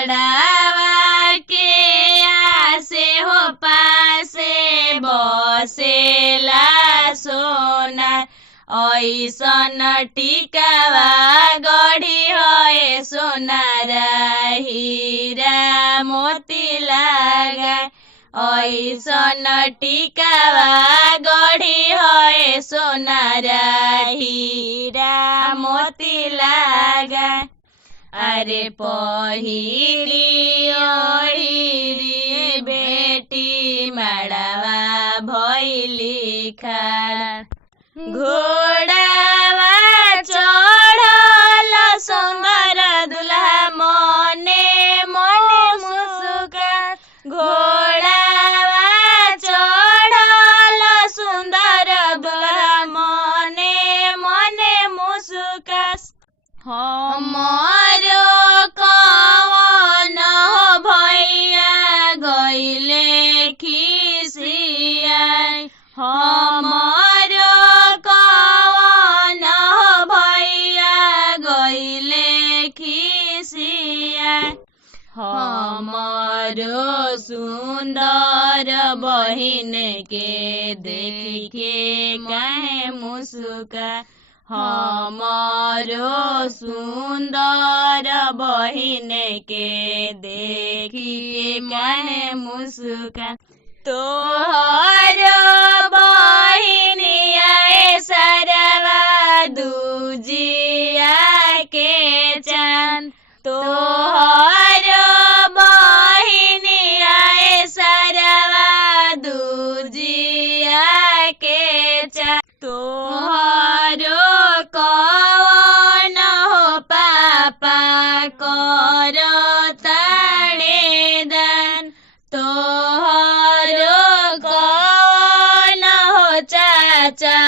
माड़ावा के आसे हो पासे बसेला सोना ऐसन टिकावा गढ़ी है सोनार हीरा मोती लागा ऐसन टिकावा गढ़ी है सोनार हीरा मोती लागा अरे पहिली ओढ़िली बेटी माड़ावा भइली खाड़ा घोड़ावा चढ़ल सुंदर दुल्हा मने मने मुस्का घोड़ावा चढ़ल सुंदर दुल्हा मने मने मुस्का हमारो कवन भैया गइले खिसिया हमारो कवन भैया गइले खिसिया हमारो सुंदर बहिन के देखी के काहे मुस्का हमारो सुंदर बहिन के देखी काहे मुस्का तोहरो बहिनिया सरवा दूजिया के चांद तोहरो बहिनिया सरवा दूजिया के चांद तोहरो कवन हो पापा करो ताड़े दान तोहरो कवन हो चाचा